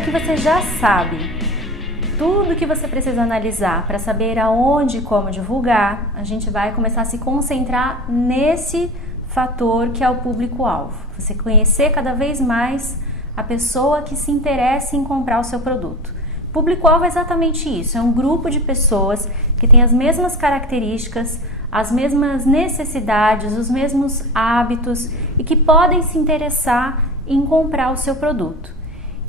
Agora que você já sabe tudo que você precisa analisar para saber aonde e como divulgar, a gente vai começar a se concentrar nesse fator que é o público-alvo. Você conhecer cada vez mais a pessoa que se interessa em comprar o seu produto. Público-alvo é exatamente isso, é um grupo de pessoas que tem as mesmas características, as mesmas necessidades, os mesmos hábitos e que podem se interessar em comprar o seu produto.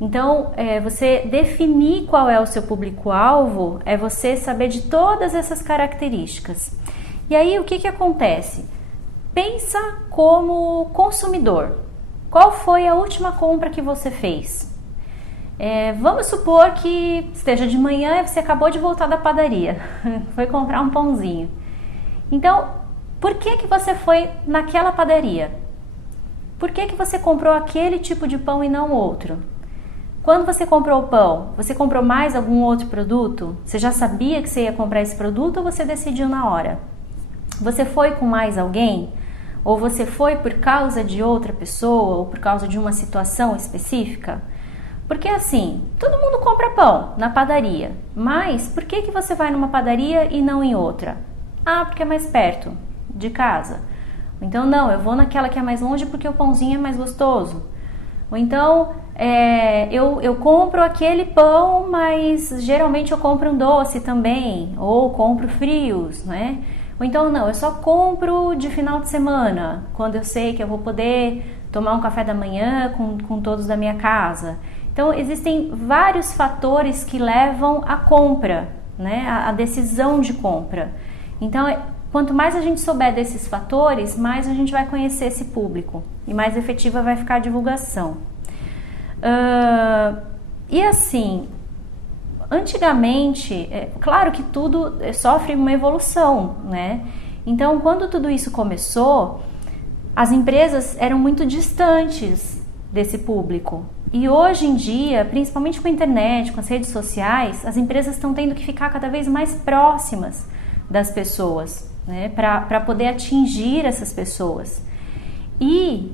Então, você definir qual é o seu público-alvo é você saber de todas essas características. E aí, o que acontece? Pensa como consumidor. Qual foi a última compra que você fez? Vamos supor que esteja de manhã e você acabou de voltar da padaria, foi comprar um pãozinho. Então, por que você foi naquela padaria? Por que você comprou aquele tipo de pão e não outro? Quando você comprou o pão, você comprou mais algum outro produto? Você já sabia que você ia comprar esse produto ou você decidiu na hora? Você foi com mais alguém? Ou você foi por causa de outra pessoa ou por causa de uma situação específica? Porque assim, todo mundo compra pão na padaria, mas por que você vai numa padaria e não em outra? Ah, porque é mais perto de casa. Então não, eu vou naquela que é mais longe porque o pãozinho é mais gostoso. Ou então, eu compro aquele pão, mas geralmente eu compro um doce também, ou compro frios, né? Ou então, não, eu só compro de final de semana, quando eu sei que eu vou poder tomar um café da manhã com todos da minha casa. Então, existem vários fatores que levam à compra, né? A decisão de compra. Então, quanto mais a gente souber desses fatores, mais a gente vai conhecer esse público e mais efetiva vai ficar a divulgação. E assim, antigamente, claro que tudo sofre uma evolução, né? Então, quando tudo isso começou, as empresas eram muito distantes desse público. E hoje em dia, principalmente com a internet, com as redes sociais, as empresas estão tendo que ficar cada vez mais próximas das pessoas, né, para poder atingir essas pessoas. E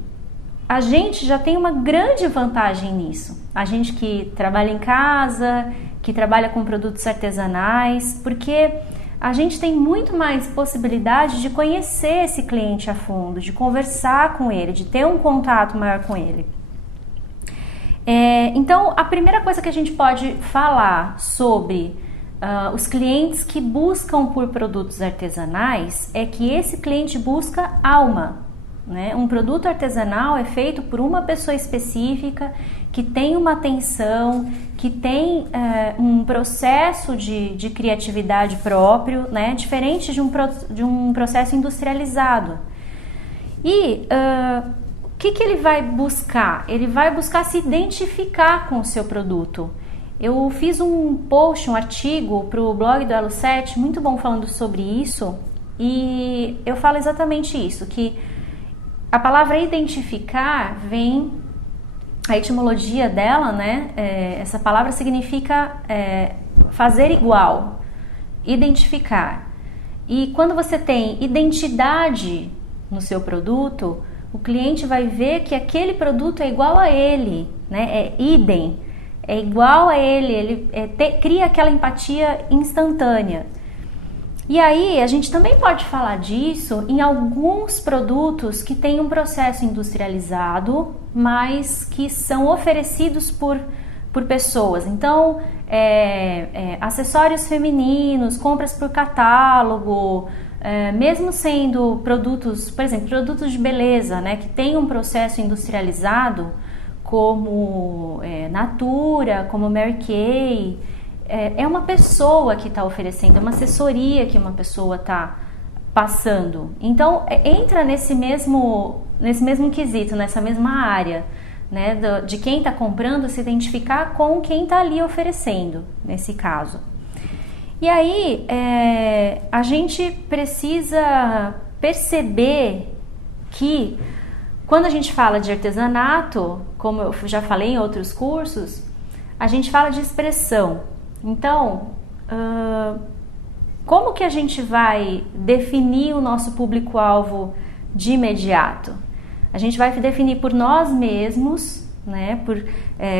a gente já tem uma grande vantagem nisso. A gente que trabalha em casa, que trabalha com produtos artesanais, porque a gente tem muito mais possibilidade de conhecer esse cliente a fundo, de conversar com ele, de ter um contato maior com ele. Então, a primeira coisa que a gente pode falar sobre os clientes que buscam por produtos artesanais é que esse cliente busca alma, né? Um produto artesanal é feito por uma pessoa específica que tem uma atenção, que tem um processo de criatividade próprio, né? Diferente de um processo industrializado. E o que ele vai buscar? Ele vai buscar se identificar com o seu produto. Eu fiz um post, um artigo para o blog do Elo 7, muito bom, falando sobre isso, e eu falo exatamente isso, que a palavra identificar vem, a etimologia dela, né? Essa palavra significa fazer igual, identificar. E quando você tem identidade no seu produto, o cliente vai ver que aquele produto é igual a ele, né? É idem, é igual a ele cria aquela empatia instantânea. E aí, a gente também pode falar disso em alguns produtos que têm um processo industrializado, mas que são oferecidos por pessoas. Então, acessórios femininos, compras por catálogo, mesmo sendo produtos, por exemplo, produtos de beleza, né, que tem um processo industrializado, como Natura, como Mary Kay, é uma pessoa que está oferecendo, é uma assessoria que uma pessoa está passando. Então, entra nesse mesmo quesito, nessa mesma área, né, de quem está comprando se identificar com quem está ali oferecendo, nesse caso. E aí, a gente precisa perceber que, quando a gente fala de artesanato, como eu já falei em outros cursos, a gente fala de expressão. Então, como que a gente vai definir o nosso público-alvo de imediato? A gente vai definir por nós mesmos, né, por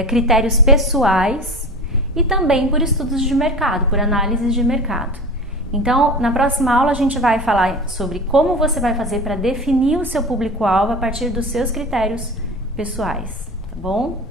critérios pessoais e também por estudos de mercado, por análises de mercado. Então, na próxima aula a gente vai falar sobre como você vai fazer para definir o seu público-alvo a partir dos seus critérios pessoais, tá bom?